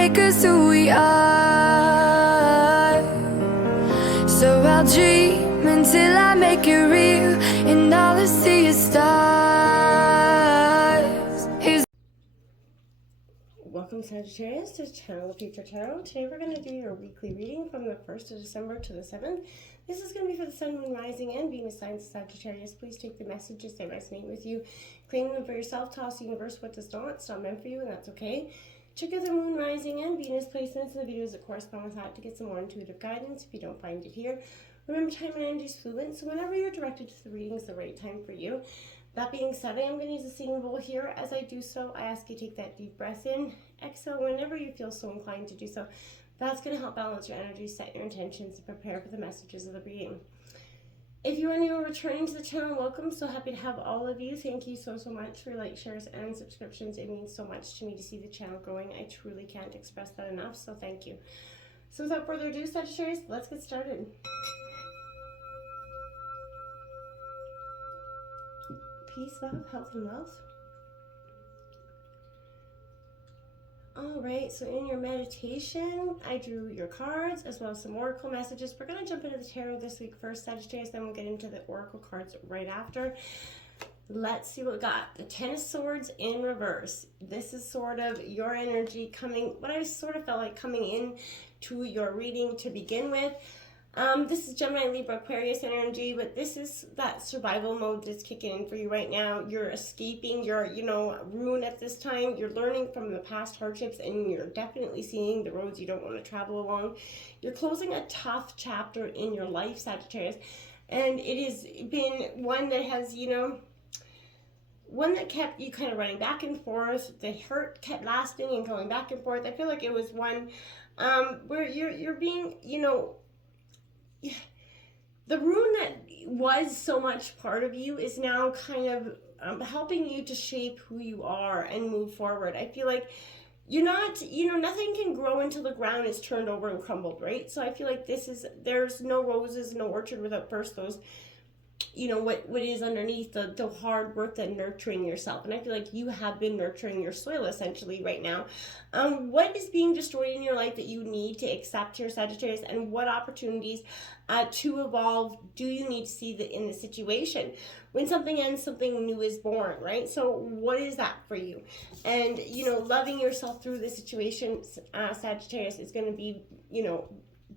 make us who we are. So I'll dream until I make it real, and all I see is stars. Welcome, Sagittarius, to Channel Future Tarot. Today we're going to do your weekly reading from the 1st of December to the 7th. This is going to be for the Sun, Moon, Rising, and Venus signs of Sagittarius. Please take the messages that resonate with you. Claim them for yourself. Toss the universe what does not. It's not meant for you, and that's okay. Check out the Moon, Rising, and Venus placements in the videos that correspond with that to get some more intuitive guidance if you don't find it here. Remember, time and energy is fluid, so whenever you're directed to the reading is the right time for you. That being said, I am going to use a singing bowl here. As I do so, I ask you to take that deep breath in, exhale whenever you feel so inclined to do so. That's going to help balance your energy, set your intentions, and prepare for the messages of the reading. If you are new or returning to the channel, welcome. So happy to have all of you. Thank you so much for likes, shares, and subscriptions. It means so much to me to see the channel growing. I truly can't express that enough, so thank you. So without further ado, Sagittarius, let's get started. Peace, love, health, and wealth. All right, so in your meditation, I drew your cards as well as some oracle messages. We're going to jump into the tarot this week first, Sagittarius, then we'll get into the oracle cards right after. Let's see what we got. The Ten of Swords in reverse. This is sort of your energy coming, what I sort of felt like coming in to your reading to begin with. This is Gemini, Libra, Aquarius energy, but this is that survival mode that's kicking in for you right now. You're escaping your, ruin at this time. You're learning from the past hardships, and you're definitely seeing the roads you don't want to travel along. You're closing a tough chapter in your life, Sagittarius, and it has been one that has, one that kept you kind of running back and forth. The hurt kept lasting and going back and forth. I feel like it was one where you're being, the rune that was so much part of you is now kind of helping you to shape who you are and move forward. I feel like you're not, nothing can grow until the ground is turned over and crumbled, right? So I feel like there's no roses, no orchard without first those, what is underneath the hard work and nurturing yourself. And I feel like you have been nurturing your soil essentially right now. What is being destroyed in your life that you need to accept here, Sagittarius, and what opportunities to evolve do you need to see in the situation? When something ends, something new is born, right? So what is that for you? And, loving yourself through the situation, Sagittarius, is going to be,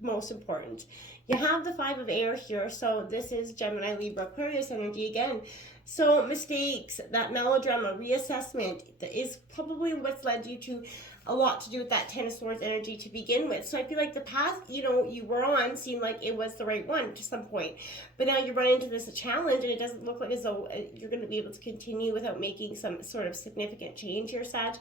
most important. You have the Five of Air here, so this is Gemini, Libra, Aquarius energy again. So mistakes, that melodrama, reassessment is probably what's led you to a lot to do with that Ten of Swords energy to begin with. So I feel like the path, you were on seemed like it was the right one to some point. But now you run into this challenge, and it doesn't look like as though you're going to be able to continue without making some sort of significant change here, Sag.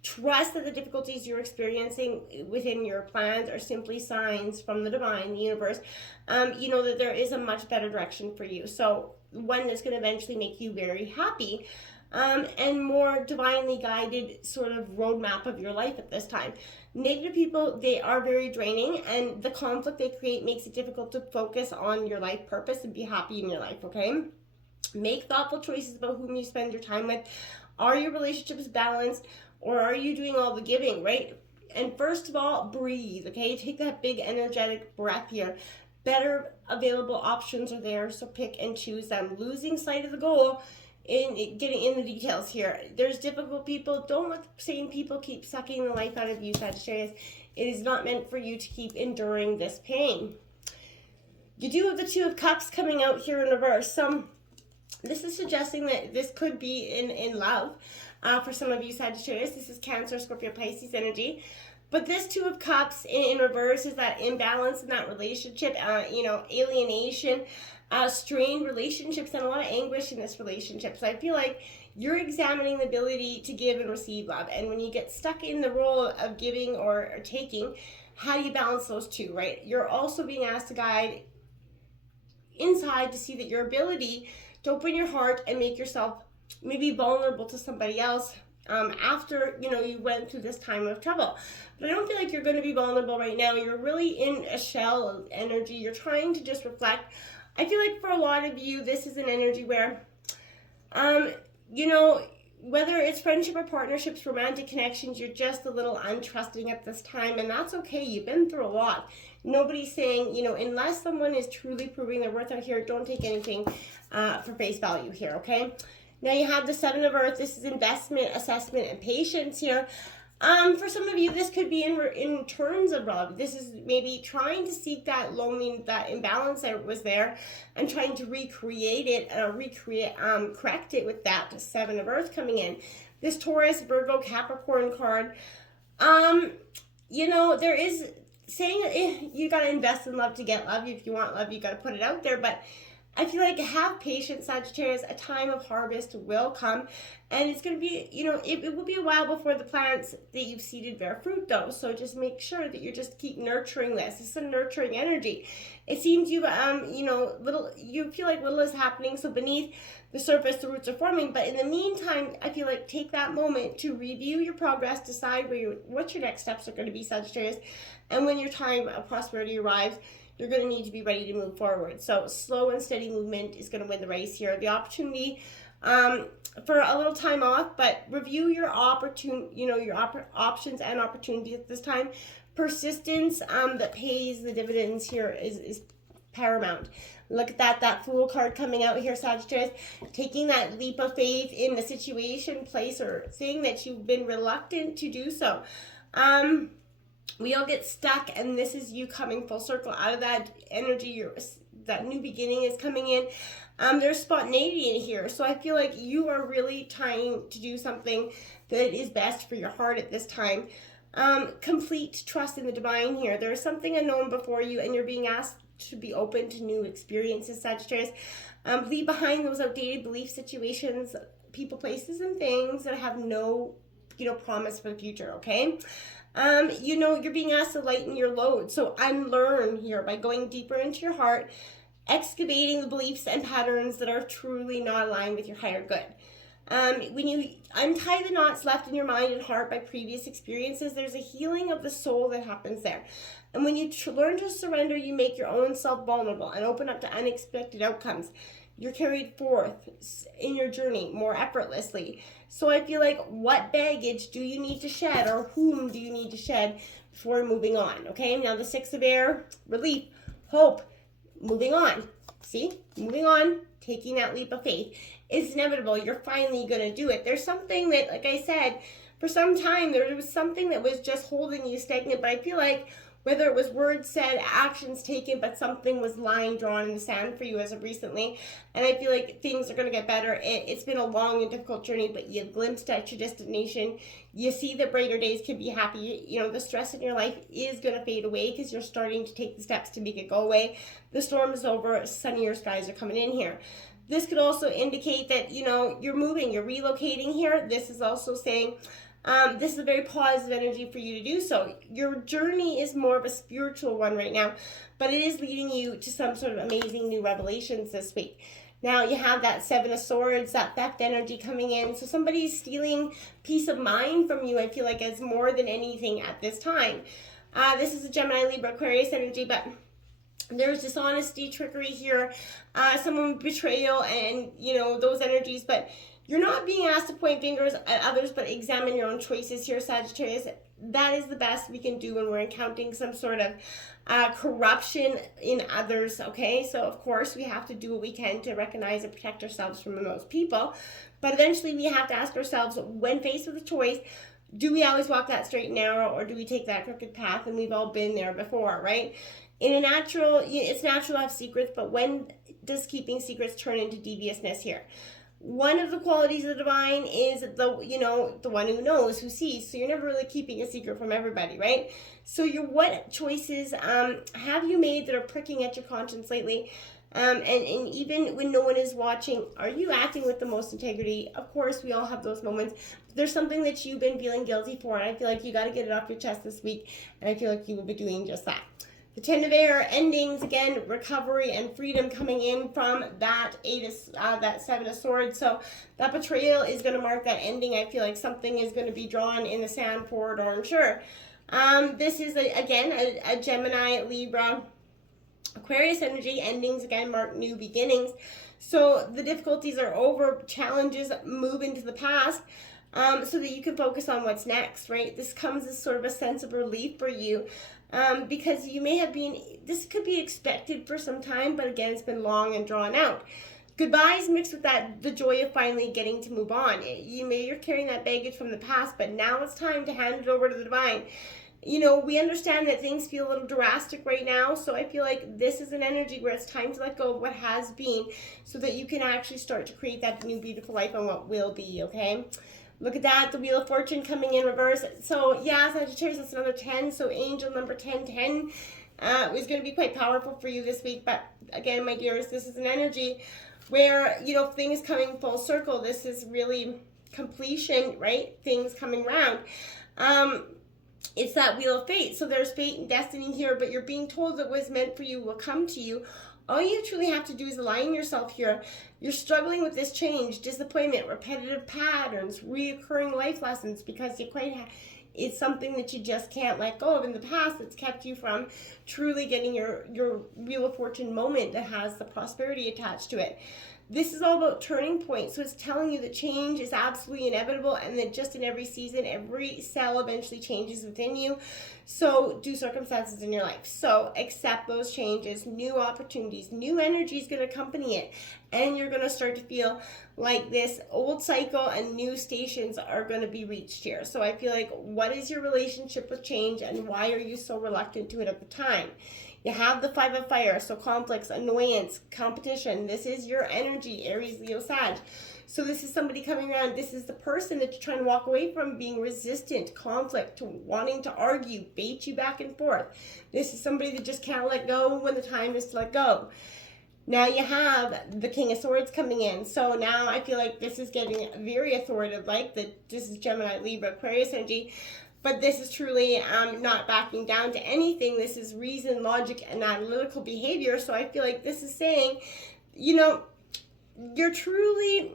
Trust that the difficulties you're experiencing within your plans are simply signs from the divine, the universe, that there is a much better direction for you. So one that's going to eventually make you very happy, and more divinely guided sort of roadmap of your life at this time. Negative people, they are very draining, and the conflict they create makes it difficult to focus on your life purpose and be happy in your life, okay? Make thoughtful choices about whom you spend your time with. Are your relationships balanced? Or are you doing all the giving, right? And first of all, breathe, okay? Take that big energetic breath here. Better available options are there, so pick and choose them. Losing sight of the goal in getting in the details here. There's difficult people. Don't let the same people keep sucking the life out of you, Sagittarius. It is not meant for you to keep enduring this pain. You do have the Two of Cups coming out here in reverse. So this is suggesting that this could be in love. For some of you, Sagittarius, this is Cancer, Scorpio, Pisces energy. But this Two of Cups in reverse is that imbalance in that relationship, alienation, strained relationships, and a lot of anguish in this relationship. So I feel like you're examining the ability to give and receive love. And when you get stuck in the role of giving or taking, how do you balance those two, right? You're also being asked to guide inside to see that your ability to open your heart and make yourself maybe vulnerable to somebody else after you went through this time of trouble. But I don't feel like you're going to be vulnerable right now. You're really in a shell of energy. You're trying to just reflect. I feel like for a lot of you, this is an energy where whether it's friendship or partnerships, romantic connections, you're just a little untrusting at this time, and that's okay. You've been through a lot. Nobody's saying, unless someone is truly proving their worth out here, don't take anything for face value here, okay? Now you have the Seven of Earth. This is investment, assessment, and patience here. For some of you, this could be in terms of love. This is maybe trying to seek that loneliness, that imbalance that was there, and trying to recreate it, correct it with that Seven of Earth coming in. This Taurus, Virgo, Capricorn card, there is saying you got to invest in love to get love. If you want love, you got to put it out there, but I feel like have patience, Sagittarius. A time of harvest will come, and it's going to be, it will be a while before the plants that you've seeded bear fruit, though. So just make sure that you just keep nurturing this. It's a nurturing energy. It seems you feel like little is happening. So beneath the surface, the roots are forming. But in the meantime, I feel like take that moment to review your progress, decide what your next steps are going to be, Sagittarius, and when your time of prosperity arrives, you're going to need to be ready to move forward. So slow and steady movement is going to win the race here. The opportunity for a little time off, but review your options and opportunities at this time. Persistence that pays the dividends here is paramount. Look at that Fool card coming out here, Sagittarius. Taking that leap of faith in the situation, place, or thing that you've been reluctant to do so. We all get stuck, and this is you coming full circle out of that energy. That new beginning is coming in. There's spontaneity in here, so I feel like you are really trying to do something that is best for your heart at this time. Complete trust in the divine here. There's something unknown before you, and you're being asked to be open to new experiences, Sagittarius. Leave behind those outdated belief situations, people, places, and things that have no, promise for the future, okay? You're being asked to lighten your load. So unlearn here by going deeper into your heart, excavating the beliefs and patterns that are truly not aligned with your higher good. When you untie the knots left in your mind and heart by previous experiences, there's a healing of the soul that happens there. And when you learn to surrender, you make your own self vulnerable and open up to unexpected outcomes. You're carried forth in your journey more effortlessly. So I feel like, what baggage do you need to shed, or whom do you need to shed before moving on? Okay, now the Six of Air, relief, hope, moving on. See, moving on, taking that leap of faith. It's inevitable. You're finally going to do it. There's something that, like I said, for some time, there was something that was just holding you stagnant, but I feel like whether it was words said, actions taken, but something was line drawn in the sand for you as of recently. And I feel like things are going to get better. It's been a long and difficult journey, but you've glimpsed at your destination. You see that brighter days can be happy. The stress in your life is going to fade away because you're starting to take the steps to make it go away. The storm is over. Sunnier skies are coming in here. This could also indicate that, you're moving, you're relocating here. This is also saying, this is a very positive energy for you to do so. Your journey is more of a spiritual one right now, but it is leading you to some sort of amazing new revelations this week. Now you have that Seven of Swords, that theft energy coming in. So somebody's stealing peace of mind from you, I feel like, as more than anything at this time. This is a Gemini, Libra, Aquarius energy, but there's dishonesty, trickery here, someone betrayal, and, those energies, but you're not being asked to point fingers at others, but examine your own choices here, Sagittarius. That is the best we can do when we're encountering some sort of corruption in others, okay? So, of course, we have to do what we can to recognize and protect ourselves from those people. But eventually, we have to ask ourselves, when faced with a choice, do we always walk that straight and narrow, or do we take that crooked path? And we've all been there before, right? It's natural to have secrets, but when does keeping secrets turn into deviousness here? One of the qualities of the divine is the one who knows, who sees. So you're never really keeping a secret from everybody, right? So what choices have you made that are pricking at your conscience lately? And even when no one is watching, are you acting with the most integrity? Of course, we all have those moments. There's something that you've been feeling guilty for, and I feel like you got to get it off your chest this week, and I feel like you will be doing just that. The Ten of Air, endings, again, recovery and freedom coming in from that that Seven of Swords. So that betrayal is going to mark that ending. I feel like something is going to be drawn in the sand for darn sure. This is, again, a Gemini, Libra, Aquarius energy, endings again mark new beginnings. So the difficulties are over, challenges move into the past, so that you can focus on what's next, right? This comes as sort of a sense of relief for you, because you may have been, this could be expected for some time, but again, it's been long and drawn out. Goodbyes mixed with that, the joy of finally getting to move on. You're carrying that baggage from the past, but now it's time to hand it over to the divine. We understand that things feel a little drastic right now, so I feel like this is an energy where it's time to let go of what has been so that you can actually start to create that new beautiful life on what will be, okay? Look at that, the Wheel of Fortune coming in reverse. So yeah, Sagittarius, that's another 10, so angel number 1010 is going to be quite powerful for you this week. But again, my dears, this is an energy where, things coming full circle. This is really completion, right? Things coming around. It's that Wheel of Fate. So there's fate and destiny here, but you're being told that what's meant for you will come to you. All you truly have to do is align yourself here. You're struggling with this change, disappointment, repetitive patterns, reoccurring life lessons, because it's something that you just can't let go of in the past that's kept you from truly getting your Wheel of Fortune moment that has the prosperity attached to it. This is all about turning points. So it's telling you that change is absolutely inevitable, and that just in every season, every cell eventually changes within you. So do circumstances in your life. So accept those changes, new opportunities, new energy is going to accompany it. And you're going to start to feel like this old cycle and new stations are going to be reached here. So I feel like, what is your relationship with change, and why are you so reluctant to it at the time? You have the 5 of fire, so conflicts, annoyance, competition. This is your energy, Aries, Leo, Sag. So this is somebody coming around. This is the person that you're trying to walk away from, being resistant, conflict, wanting to argue, bait you back and forth. This is somebody that just can't let go when the time is to let go. Now you have the King of Swords coming in. So now I feel like this is getting very authoritative, this is Gemini, Libra, Aquarius energy. But this is truly not backing down to anything. This is reason, logic, and analytical behavior. So I feel like this is saying, you're truly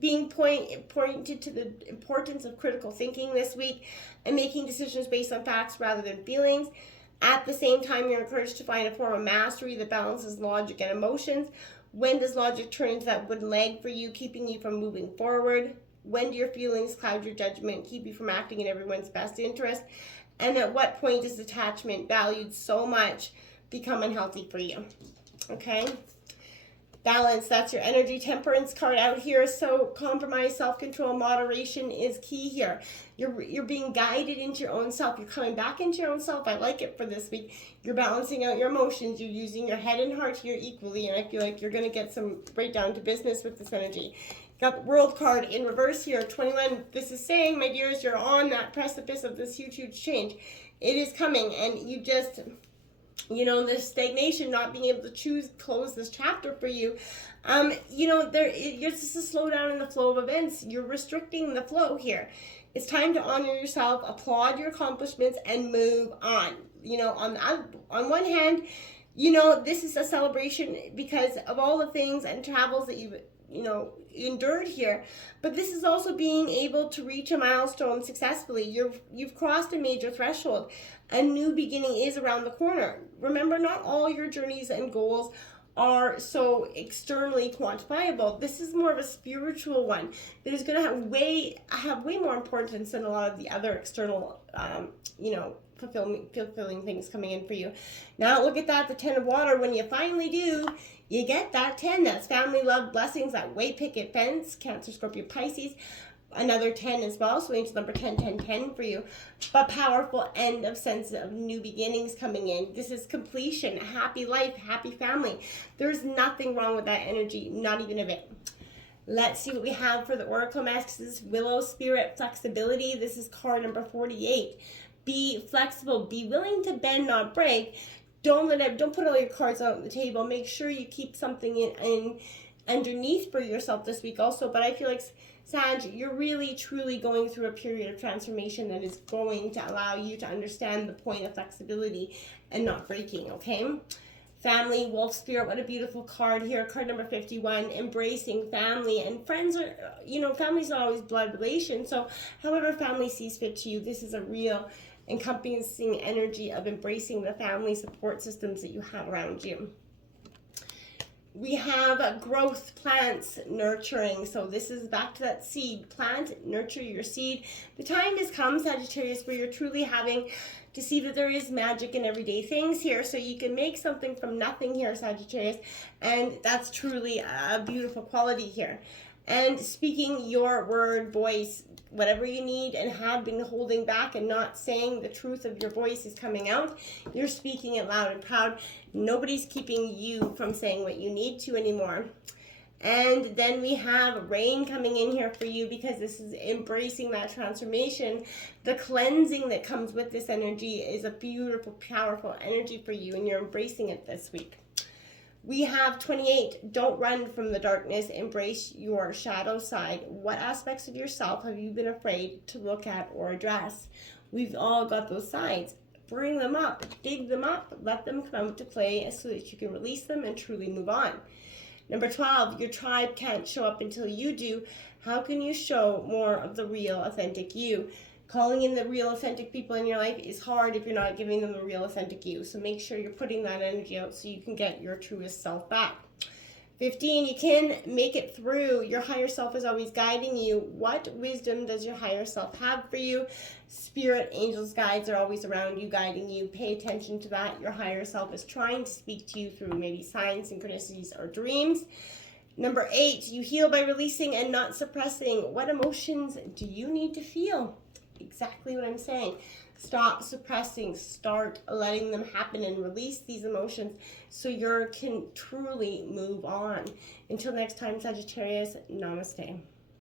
being pointed to the importance of critical thinking this week and making decisions based on facts rather than feelings. At the same time, you're encouraged to find a form of mastery that balances logic and emotions. When does logic turn into that wooden leg for you, keeping you from moving forward? When do your feelings cloud your judgment, keep you from acting in everyone's best interest? And at what point does attachment, valued so much, become unhealthy for you? Okay? Balance, that's your energy. Temperance card out here. So compromise, self-control, moderation is key here. You're being guided into your own self. You're coming back into your own self. I like it for this week. You're balancing out your emotions. You're using your head and heart here equally. And I feel like you're going to get some right down to business with this energy. Got the World card in reverse here, 21. This is saying, my dears, you're on that precipice of this huge, huge change. It is coming, and you just, this stagnation, not being able to close this chapter for you. It's just a slowdown in the flow of events. You're restricting the flow here. It's time to honor yourself, applaud your accomplishments, and move on. On one hand, this is a celebration because of all the things and travels that you've endured here, but this is also being able to reach a milestone successfully. You've crossed a major threshold. A new beginning is around the corner. Remember, not all your journeys and goals are so externally quantifiable. This is more of a spiritual one that is going to have way more importance than a lot of the other external fulfilling things coming in for you. Now look at that, the 10 of water. When you finally do, you get that 10. That's family, love, blessings, that way picket fence, Cancer, Scorpio, Pisces. Another 10 as well, so angel number 10, 10, 10 for you. But powerful end of sense of new beginnings coming in. This is completion, happy life, happy family. There's nothing wrong with that energy, not even a bit. Let's see what we have for the Oracle messages. Willow, Spirit, flexibility. This is card number 48. Be flexible, be willing to bend, not break. Don't put all your cards out on the table. Make sure you keep something in underneath for yourself this week also. But I feel like, Sag, you're really truly going through a period of transformation that is going to allow you to understand the point of flexibility and not breaking, okay? Family, Wolf Spirit, what a beautiful card here. Card number 51, embracing family. And friends are, family's not always blood relations. So however family sees fit to you, this is a real encompassing energy of embracing the family support systems that you have around you. We have growth, plants, nurturing. So this is back to that seed. Plant, nurture your seed. The time has come, Sagittarius, where you're truly having to see that there is magic in everyday things here. So you can make something from nothing here, Sagittarius. And that's truly a beautiful quality here. And speaking your word, voice, whatever you need and have been holding back and not saying, the truth of your voice is coming out. You're speaking it loud and proud. Nobody's keeping you from saying what you need to anymore. And then we have rain coming in here for you, because this is embracing that transformation. The cleansing that comes with this energy is a beautiful, powerful energy for you, and you're embracing it this week. We have 28, don't run from the darkness, embrace your shadow side. What aspects of yourself have you been afraid to look at or address? We've all got those sides. Bring them up, dig them up, let them come out to play so that you can release them and truly move on. Number 12, your tribe can't show up until you do. How can you show more of the real, authentic you? Calling in the real, authentic people in your life is hard if you're not giving them the real, authentic you. So make sure you're putting that energy out so you can get your truest self back. 15, you can make it through. Your higher self is always guiding you. What wisdom does your higher self have for you? Spirit, angels, guides are always around you, guiding you. Pay attention to that. Your higher self is trying to speak to you through maybe signs, synchronicities, or dreams. Number 8, you heal by releasing and not suppressing. What emotions do you need to feel? Exactly what I'm saying. Stop suppressing, start letting them happen and release these emotions so you can truly move on. Until next time, Sagittarius, namaste.